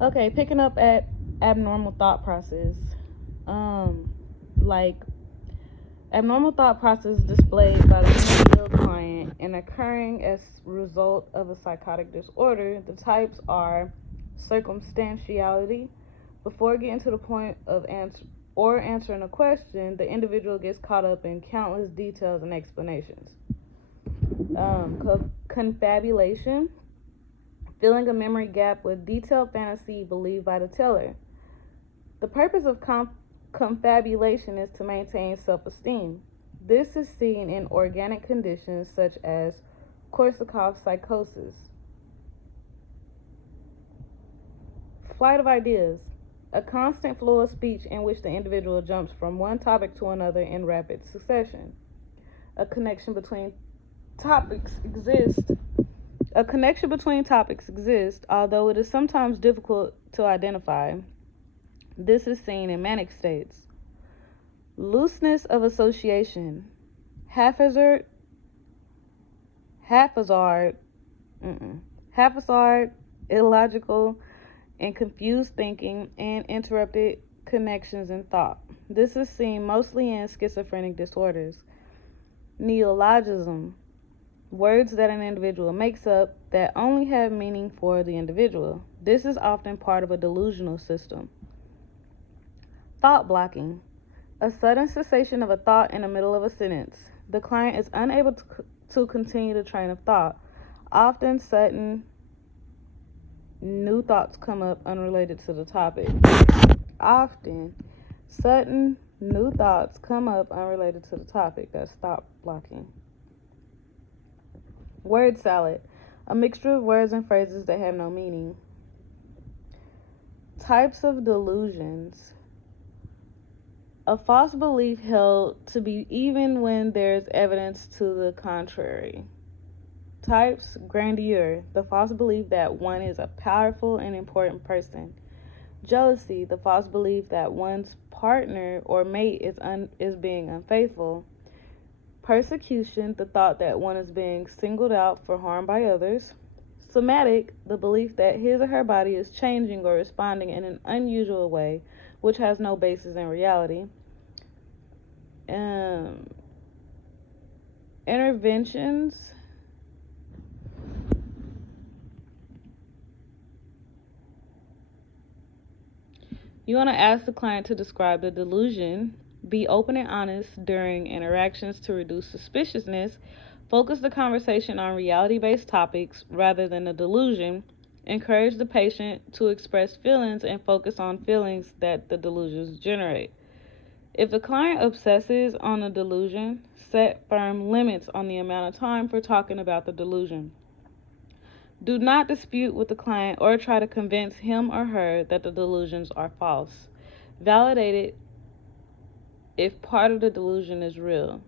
Okay, picking up at abnormal thought process. Like abnormal thought process displayed by the mentally ill client and occurring as a result of a psychotic disorder. The types are circumstantiality. Before getting to the point of answering a question, the individual gets caught up in countless details and explanations. Confabulation, filling a memory gap with detailed fantasy believed by the teller. The purpose of confabulation is to maintain self-esteem. This is seen in organic conditions such as Korsakoff psychosis. Flight of ideas, a constant flow of speech in which the individual jumps from one topic to another in rapid succession. A connection between topics exists. Although it is sometimes difficult to identify. This is seen in manic states. Looseness of association, haphazard, illogical, and confused thinking, and interrupted connections in thought. This is seen mostly in schizophrenic disorders. Neologism, words that an individual makes up that only have meaning for the individual. This is often part of a delusional system. Thought blocking, a sudden cessation of a thought in the middle of a sentence. The client is unable to continue the train of thought. Often sudden new thoughts come up unrelated to the topic. That's thought blocking. Word salad, a mixture of words and phrases that have no meaning. Types of delusions. A false belief held to be even when there's evidence to the contrary. Types, grandeur, the false belief that one is a powerful and important person. Jealousy, the false belief that one's partner or mate is being unfaithful. Persecution, the thought that one is being singled out for harm by others. Somatic, the belief that his or her body is changing or responding in an unusual way, which has no basis in reality. Interventions. You want to ask the client to describe the delusion. Be open and honest during interactions to reduce suspiciousness. Focus the conversation on reality-based topics rather than the delusion. Encourage the patient to express feelings and focus on feelings that the delusions generate. If the client obsesses on a delusion, set firm limits on the amount of time for talking about the delusion. Do not dispute with the client or try to convince him or her that the delusions are false. Validate it if part of the delusion is real.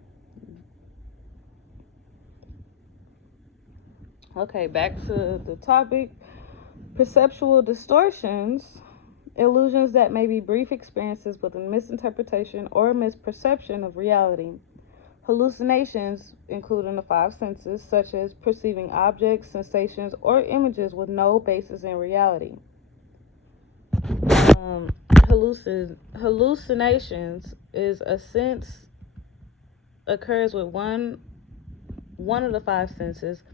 Okay, back to the topic. Perceptual distortions, illusions that may be brief experiences with a misinterpretation or misperception of reality. Hallucinations, including the five senses, such as perceiving objects, sensations, or images with no basis in reality. Hallucinations is a sense occurs with one of the five senses,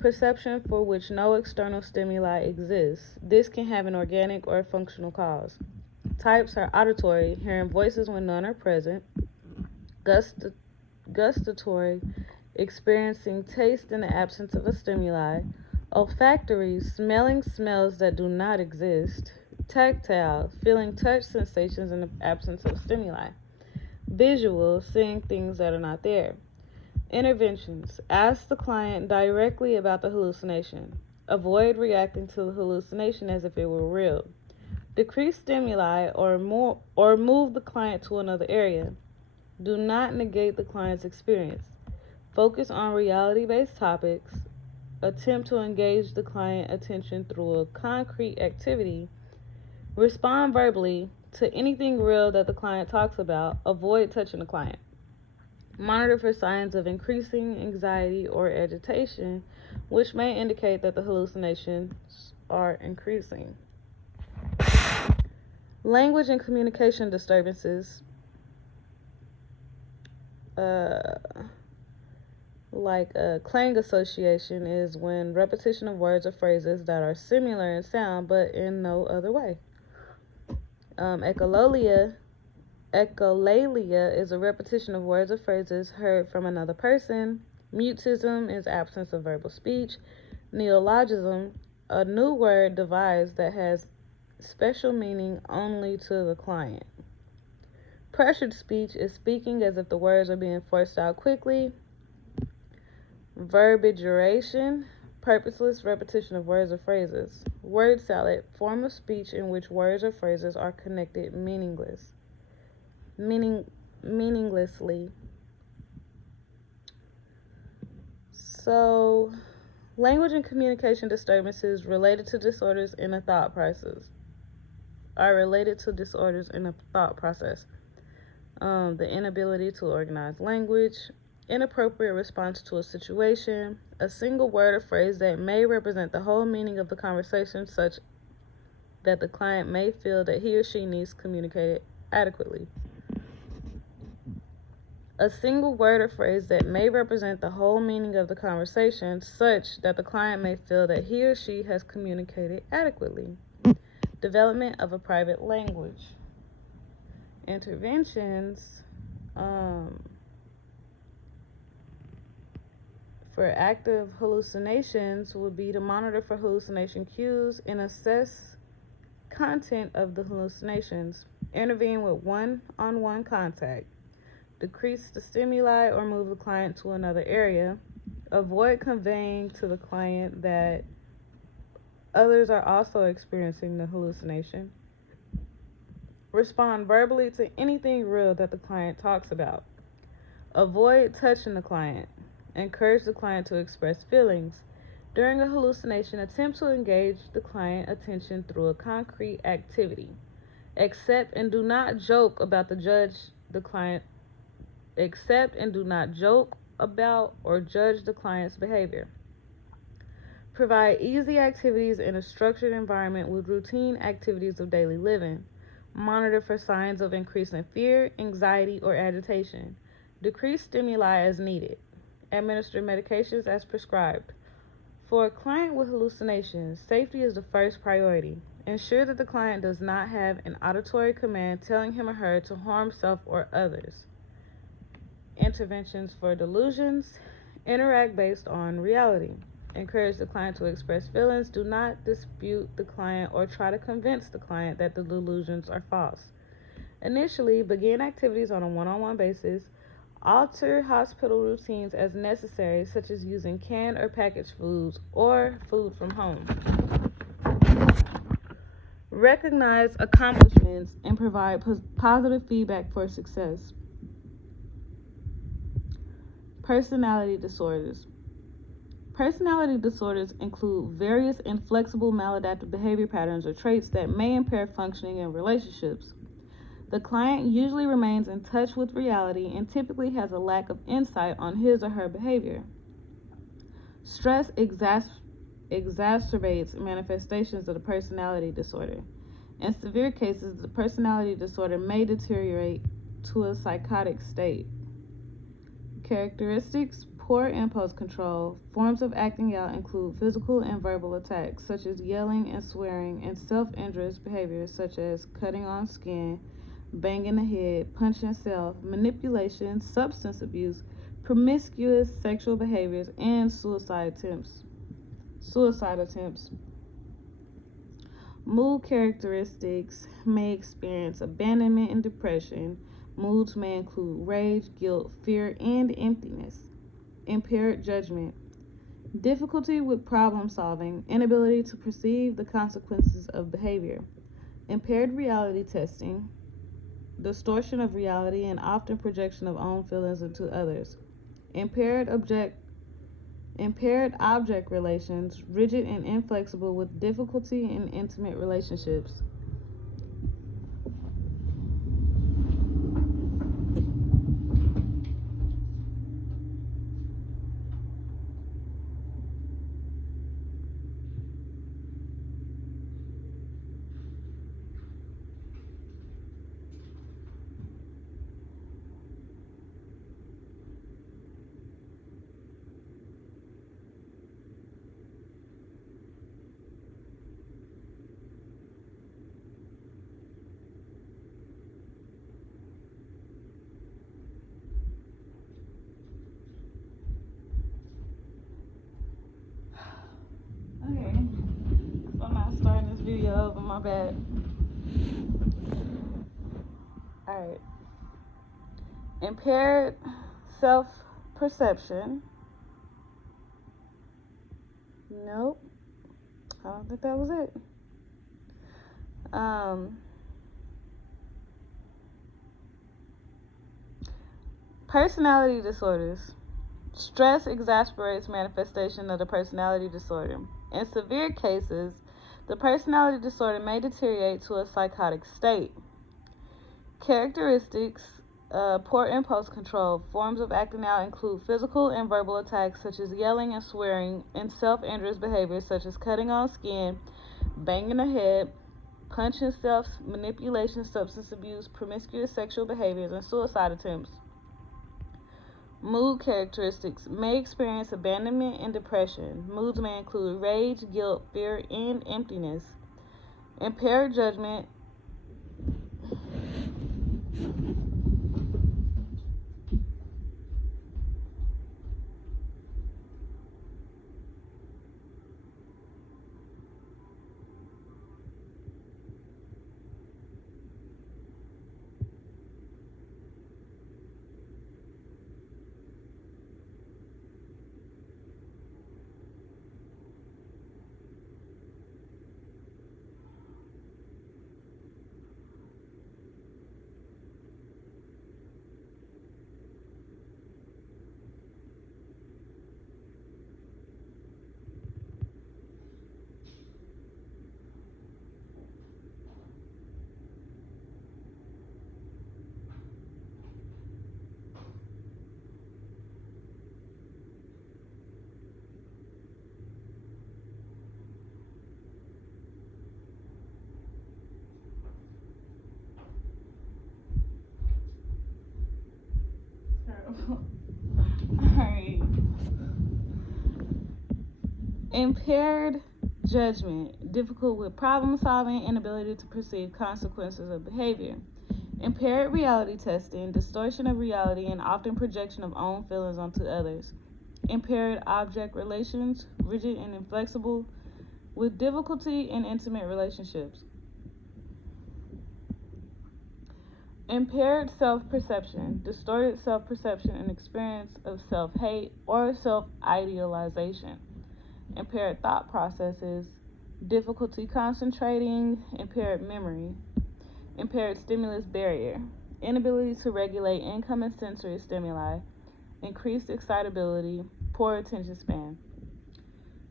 perception for which no external stimuli exists. This can have an organic or functional cause. Types are auditory, hearing voices when none are present. Gustatory, experiencing taste in the absence of a stimuli. Olfactory, smelling smells that do not exist. Tactile, feeling touch sensations in the absence of stimuli. Visual, seeing things that are not there. Interventions. Ask the client directly about the hallucination. Avoid reacting to the hallucination as if it were real. Decrease stimuli or move the client to another area. Do not negate the client's experience. Focus on reality-based topics. Attempt to engage the client attention through a concrete activity. Respond verbally to anything real that the client talks about. Avoid touching the client. Monitor for signs of increasing anxiety or agitation, which may indicate that the hallucinations are increasing. Language and communication disturbances, clang association, is when repetition of words or phrases that are similar in sound but in no other way. Echolalia is a repetition of words or phrases heard from another person. Mutism is absence of verbal speech. Neologism, a new word devised that has special meaning only to the client. Pressured speech is speaking as if the words are being forced out quickly. Verbigeration, purposeless repetition of words or phrases. Word salad, form of speech in which words or phrases are connected meaninglessly. So, language and communication disturbances related to disorders in a thought process are related to disorders in a thought process. The inability to organize language, inappropriate response to a situation, a single word or phrase that may represent the whole meaning of the conversation, such that the client may feel that he or she needs communicated adequately. A single word or phrase that may represent the whole meaning of the conversation, such that the client may feel that he or she has communicated adequately. Development of a private language. Interventions for active hallucinations would be to monitor for hallucination cues and assess content of the hallucinations. Intervene with one-on-one contact. Decrease the stimuli or move the client to another area. Avoid conveying to the client that others are also experiencing the hallucination. Respond verbally to anything real that the client talks about. Avoid touching the client. Encourage the client to express feelings. During a hallucination, attempt to engage the client attention through a concrete activity. Accept and do not joke about or judge the client's behavior. Provide easy activities in a structured environment with routine activities of daily living. Monitor for signs of increasing fear, anxiety, or agitation. Decrease stimuli as needed. Administer medications as prescribed. For a client with hallucinations, safety is the first priority. Ensure that the client does not have an auditory command telling him or her to harm self or others. Interventions for delusions. Interact based on reality. Encourage the client to express feelings. Do not dispute the client or try to convince the client that the delusions are false. Initially, begin activities on a one-on-one basis. Alter hospital routines as necessary, such as using canned or packaged foods or food from home. Recognize accomplishments and provide positive feedback for success. Personality disorders. Personality disorders include various inflexible maladaptive behavior patterns or traits that may impair functioning in relationships. The client usually remains in touch with reality and typically has a lack of insight on his or her behavior. Stress exacerbates manifestations of the personality disorder. In severe cases, the personality disorder may deteriorate to a psychotic state. Characteristics: poor impulse control. Forms of acting out include physical and verbal attacks, such as yelling and swearing, and self-injurious behaviors, such as cutting on skin, banging the head, punching self, manipulation, substance abuse, promiscuous sexual behaviors, and suicide attempts. Mood characteristics may experience abandonment and depression. Moods may include rage, guilt, fear, and emptiness. Impaired judgment. Difficulty with problem solving, inability to perceive the consequences of behavior. Impaired reality testing, distortion of reality and often projection of own feelings into others. Impaired object relations, rigid and inflexible with difficulty in intimate relationships. video over, my bad. Alright. Impaired self-perception. Nope. I don't think that was it. Personality disorders. Stress exacerbates manifestation of the personality disorder. In severe cases, the personality disorder may deteriorate to a psychotic state. Characteristics, poor impulse control. Forms of acting out include physical and verbal attacks such as yelling and swearing, and self-injurious behaviors such as cutting on skin, banging the head, punching self, manipulation, substance abuse, promiscuous sexual behaviors, and suicide attempts. Mood characteristics may experience abandonment and depression. Moods may include rage, guilt, fear, and emptiness. Impaired judgment. Alright. Impaired judgment. Difficult with problem solving, inability to perceive consequences of behavior. Impaired reality testing. Distortion of reality and often projection of own feelings onto others. Impaired object relations. Rigid and inflexible, with difficulty in intimate relationships. Impaired self-perception, distorted self-perception and experience of self-hate or self-idealization. Impaired thought processes, difficulty concentrating, impaired memory. Impaired stimulus barrier, inability to regulate incoming sensory stimuli, increased excitability, poor attention span.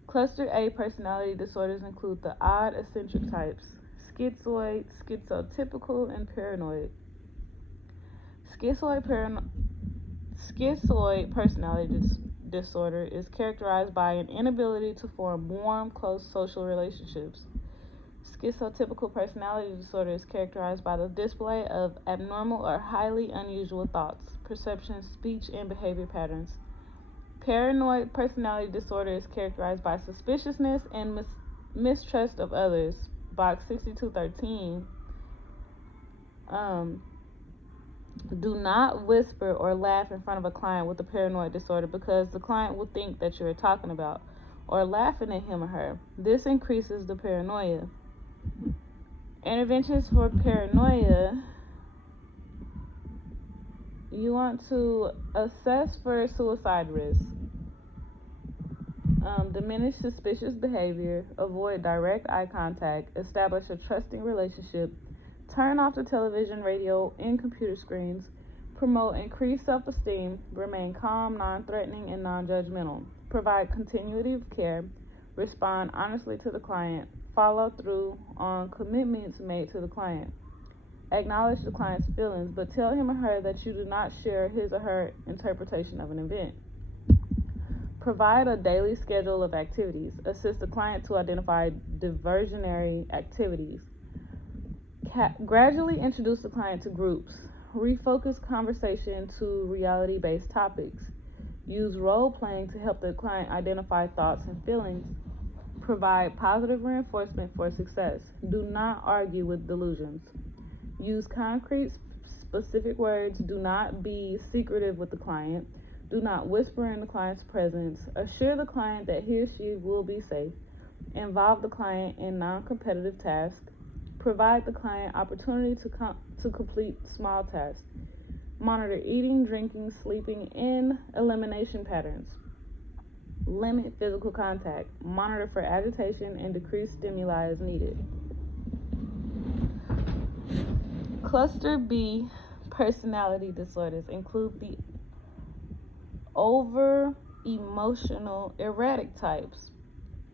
Cluster A personality disorders include the odd eccentric types: schizoid, schizotypical, and paranoid. Schizoid personality disorder is characterized by an inability to form warm, close social relationships. Schizotypical personality disorder is characterized by the display of abnormal or highly unusual thoughts, perceptions, speech, and behavior patterns. Paranoid personality disorder is characterized by suspiciousness and mistrust of others. Box 6213. Do not whisper or laugh in front of a client with a paranoid disorder because the client will think that you're talking about or laughing at him or her. This increases the paranoia. Interventions for paranoia. You want to assess for suicide risk. Diminish suspicious behavior, avoid direct eye contact, establish a trusting relationship, turn off the television, radio, and computer screens, promote increased self-esteem, remain calm, non-threatening, and non-judgmental, provide continuity of care, respond honestly to the client, follow through on commitments made to the client, acknowledge the client's feelings, but tell him or her that you do not share his or her interpretation of an event. Provide a daily schedule of activities. Assist the client to identify diversionary activities. Gradually introduce the client to groups. Refocus conversation to reality-based topics. Use role-playing to help the client identify thoughts and feelings. Provide positive reinforcement for success. Do not argue with delusions. Use concrete, specific words. Do not be secretive with the client. Do not whisper in the client's presence. Assure the client that he or she will be safe. involve the client in non-competitive tasks, provide the client opportunity to complete small tasks, monitor eating, drinking, sleeping, and elimination patterns, limit physical contact, monitor for agitation, and decrease stimuli as needed. Cluster B personality disorders include the over emotional erratic types: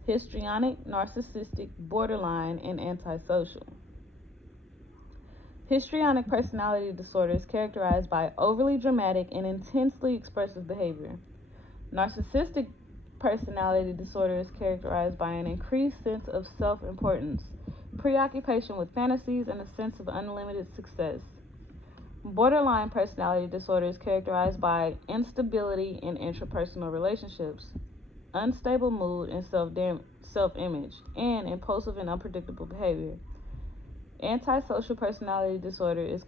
histrionic, narcissistic, borderline, and antisocial. Histrionic personality disorder is characterized by overly dramatic and intensely expressive behavior. Narcissistic personality disorder is characterized by an increased sense of self-importance, preoccupation with fantasies, and a sense of unlimited success. Borderline personality disorder is characterized by instability in interpersonal relationships, unstable mood and self-image, and impulsive and unpredictable behavior. Antisocial personality disorder is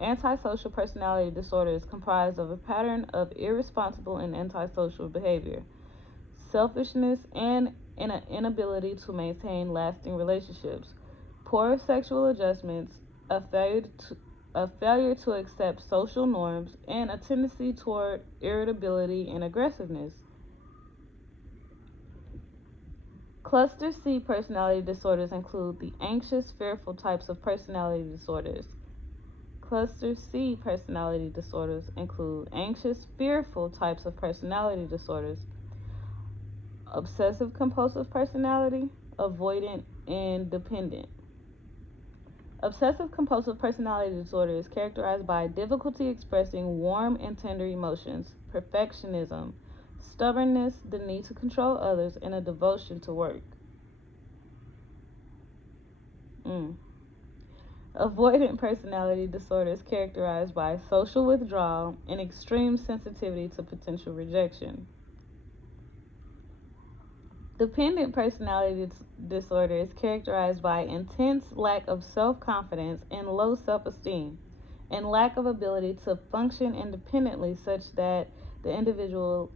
Antisocial personality disorder is comprised of a pattern of irresponsible and antisocial behavior, selfishness, and an inability to maintain lasting relationships, poor sexual adjustments, a failure to accept social norms, and a tendency toward irritability and aggressiveness. Cluster C personality disorders include the anxious, fearful types of personality disorders. Cluster C personality disorders include anxious, fearful types of personality disorders, obsessive compulsive personality, avoidant, and dependent. Obsessive compulsive personality disorder is characterized by difficulty expressing warm and tender emotions, perfectionism, stubbornness, the need to control others, and a devotion to work. Avoidant personality disorder is characterized by social withdrawal and extreme sensitivity to potential rejection. Dependent personality disorder is characterized by intense lack of self-confidence and low self-esteem, and lack of ability to function independently such that the individual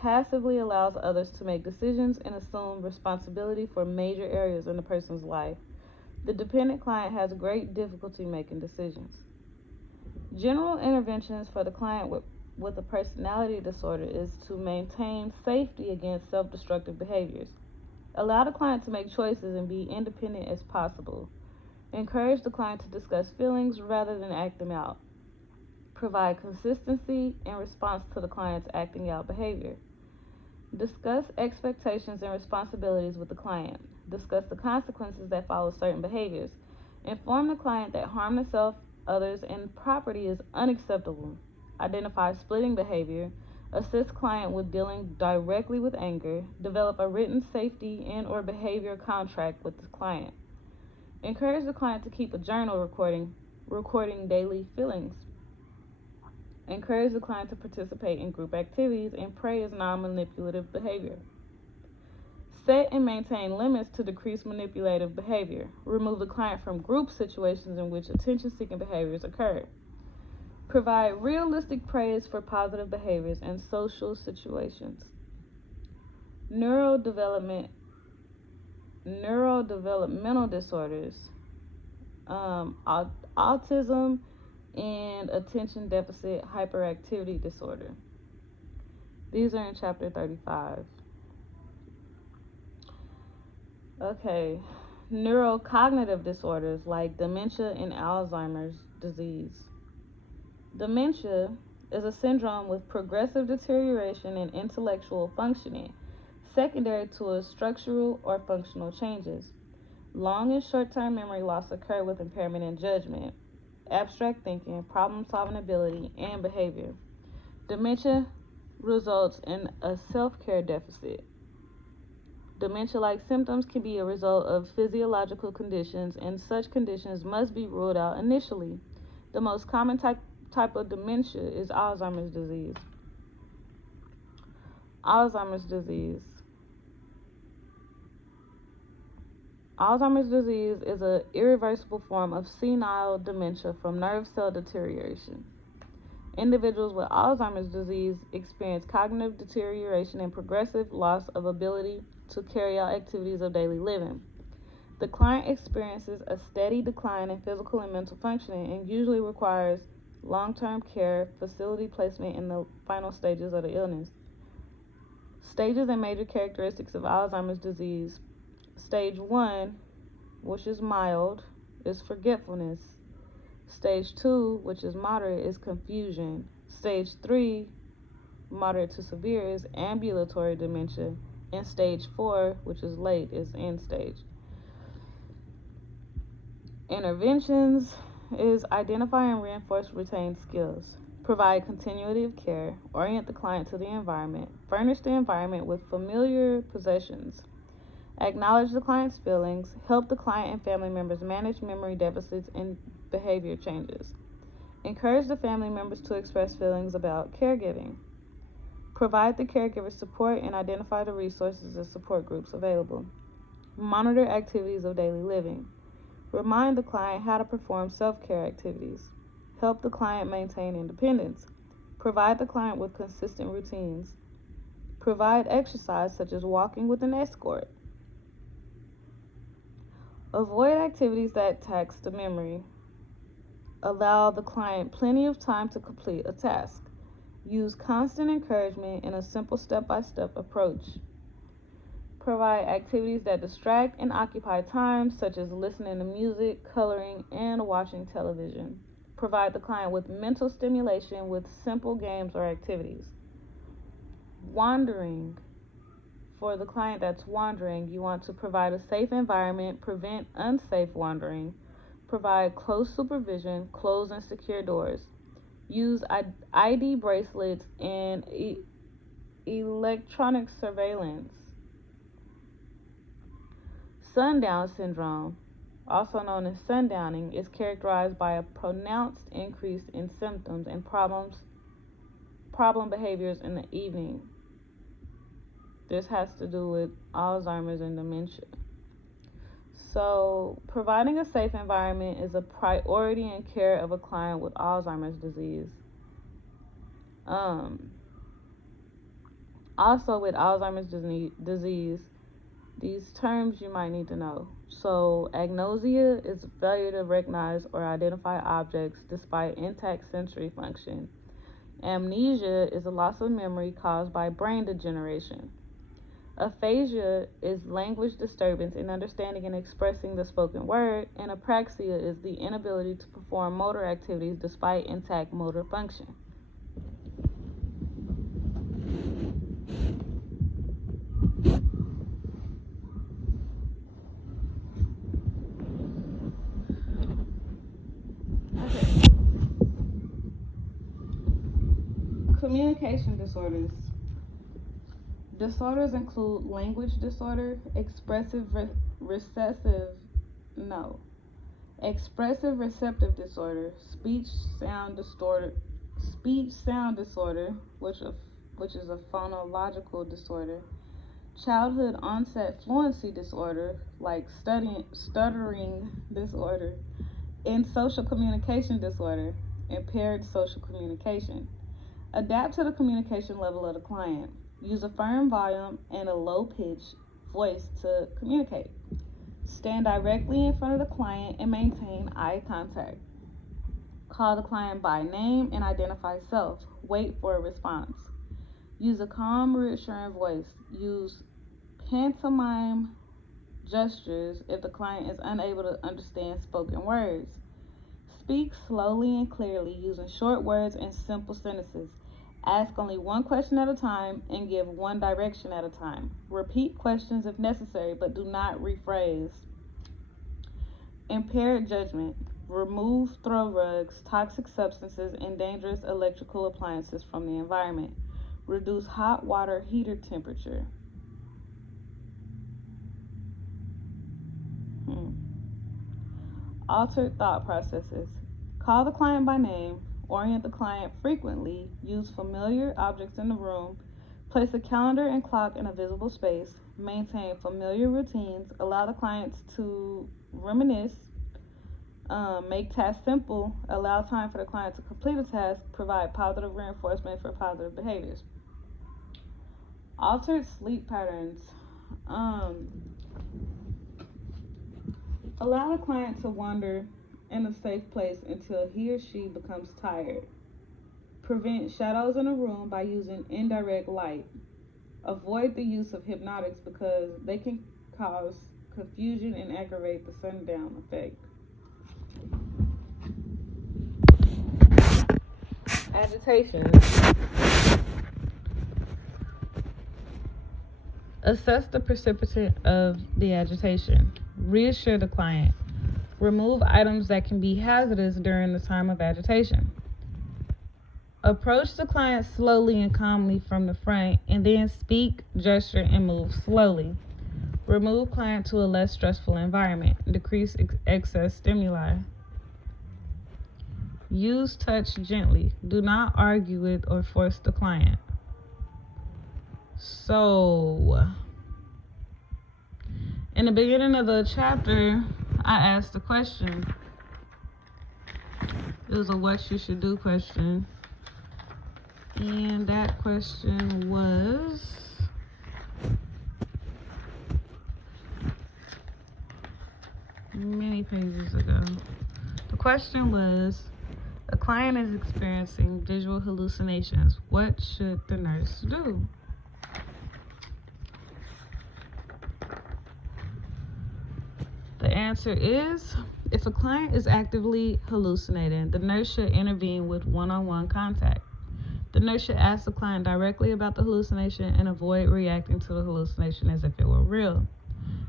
passively allows others to make decisions and assume responsibility for major areas in the person's life. The dependent client has great difficulty making decisions. General interventions for the client with a personality disorder is to maintain safety against self-destructive behaviors. Allow the client to make choices and be independent as possible. Encourage the client to discuss feelings rather than act them out. Provide consistency in response to the client's acting out behavior. Discuss expectations and responsibilities with the client. Discuss the consequences that follow certain behaviors. Inform the client that harm to self, others, and property is unacceptable. Identify splitting behavior. Assist client with dealing directly with anger. Develop a written safety and/or behavior contract with the client. Encourage the client to keep a journal recording daily feelings. Encourage the client to participate in group activities and praise non-manipulative behavior. Set and maintain limits to decrease manipulative behavior. Remove the client from group situations in which attention-seeking behaviors occur. Provide realistic praise for positive behaviors in social situations. Neurodevelopmental disorders, autism, and attention deficit hyperactivity disorder. These are in chapter 35. Okay, neurocognitive disorders like dementia and Alzheimer's disease. Dementia is a syndrome with progressive deterioration in intellectual functioning, secondary to structural or functional changes. Long and short-term memory loss occur with impairment in judgment, abstract thinking, problem-solving ability, and behavior. Dementia results in a self-care deficit. Dementia-like symptoms can be a result of physiological conditions, and such conditions must be ruled out initially. The most common type of dementia is Alzheimer's disease. Alzheimer's disease. Alzheimer's disease is an irreversible form of senile dementia from nerve cell deterioration. Individuals with Alzheimer's disease experience cognitive deterioration and progressive loss of ability to carry out activities of daily living. The client experiences a steady decline in physical and mental functioning and usually requires long-term care, facility placement in the final stages of the illness. Stages and major characteristics of Alzheimer's disease. Stage 1, which is mild, is forgetfulness. Stage 2, which is moderate, is confusion. Stage 3, moderate to severe, is ambulatory dementia. And stage 4, which is late, is end stage. Interventions is identify and reinforce retained skills. Provide continuity of care. Orient the client to the environment. Furnish the environment with familiar possessions. Acknowledge the client's feelings. Help the client and family members manage memory deficits and behavior changes. Encourage the family members to express feelings about caregiving. Provide the caregiver support and identify the resources and support groups available. Monitor activities of daily living. Remind the client how to perform self-care activities. Help the client maintain independence. Provide the client with consistent routines. Provide exercise such as walking with an escort. Avoid activities that tax the memory. Allow the client plenty of time to complete a task. Use constant encouragement in a simple step-by-step approach. Provide activities that distract and occupy time, such as listening to music, coloring, and watching television. Provide the client with mental stimulation with simple games or activities. Wandering. For the client that's wandering, you want to provide a safe environment, prevent unsafe wandering, provide close supervision, close and secure doors. Use ID bracelets and electronic surveillance. Sundown Syndrome, also known as sundowning, is characterized by a pronounced increase in symptoms and problem behaviors in the evening. This has to do with Alzheimer's and dementia. So, providing a safe environment is a priority in care of a client with Alzheimer's disease. Also, with Alzheimer's disease, these terms you might need to know. So, agnosia is failure to recognize or identify objects despite intact sensory function. Amnesia is a loss of memory caused by brain degeneration. Aphasia is language disturbance in understanding and expressing the spoken word, and apraxia is the inability to perform motor activities despite intact motor function. Communication disorders. Disorders include language disorder, expressive receptive disorder, speech sound disorder, which is a phonological disorder, childhood onset fluency disorder, like stuttering disorder, and social communication disorder, impaired social communication. Adapt to the communication level of the client. Use a firm volume and a low-pitched voice to communicate. Stand directly in front of the client and maintain eye contact. Call the client by name and identify self. Wait for a response. Use a calm, reassuring voice. Use pantomime gestures if the client is unable to understand spoken words. Speak slowly and clearly using short words and simple sentences. Ask only one question at a time and give one direction at a time. Repeat questions if necessary, but do not rephrase. Impaired judgment. Remove throw rugs, toxic substances, and dangerous electrical appliances from the environment. Reduce hot water heater temperature. Altered thought processes. Call the client by name. Orient the client frequently. Use familiar objects in the room. Place a calendar and clock in a visible space. Maintain familiar routines. Allow the clients to reminisce. Make tasks simple. Allow time for the client to complete a task. Provide positive reinforcement for positive behaviors. Altered sleep patterns. Allow the client to wander in a safe place until he or she becomes tired. Prevent shadows in a room by using indirect light. Avoid the use of hypnotics because they can cause confusion and aggravate the sundown effect. Agitation. Assess the precipitant of the agitation. Reassure the client. Remove items that can be hazardous during the time of agitation. Approach the client slowly and calmly from the front, and then speak, gesture, and move slowly. Remove client to a less stressful environment. Decrease excess stimuli. Use touch gently. Do not argue with or force the client. So, in the beginning of the chapter, I asked a question. It was a what you should do question. And that question was, many pages ago. The question was, a client is experiencing visual hallucinations. What should the nurse do? The answer is, if a client is actively hallucinating, the nurse should intervene with one-on-one contact. The nurse should ask the client directly about the hallucination and avoid reacting to the hallucination as if it were real.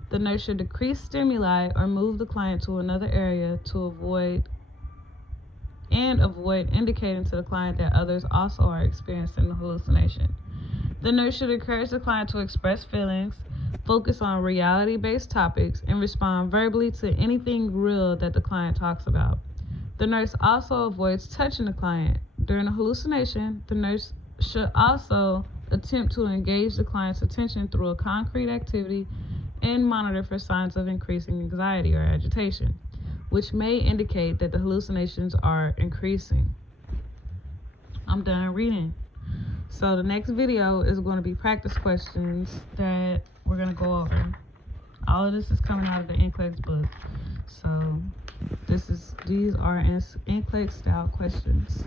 The nurse should decrease stimuli or move the client to another area to avoid indicating to the client that others also are experiencing the hallucination. The nurse should encourage the client to express feelings, focus on reality-based topics, and respond verbally to anything real that the client talks about. The nurse also avoids touching the client. During a hallucination, the nurse should also attempt to engage the client's attention through a concrete activity and monitor for signs of increasing anxiety or agitation, which may indicate that the hallucinations are increasing. I'm done reading. So the next video is going to be practice questions that we're going to go over. All of this is coming out of the NCLEX book. So these are NCLEX style questions.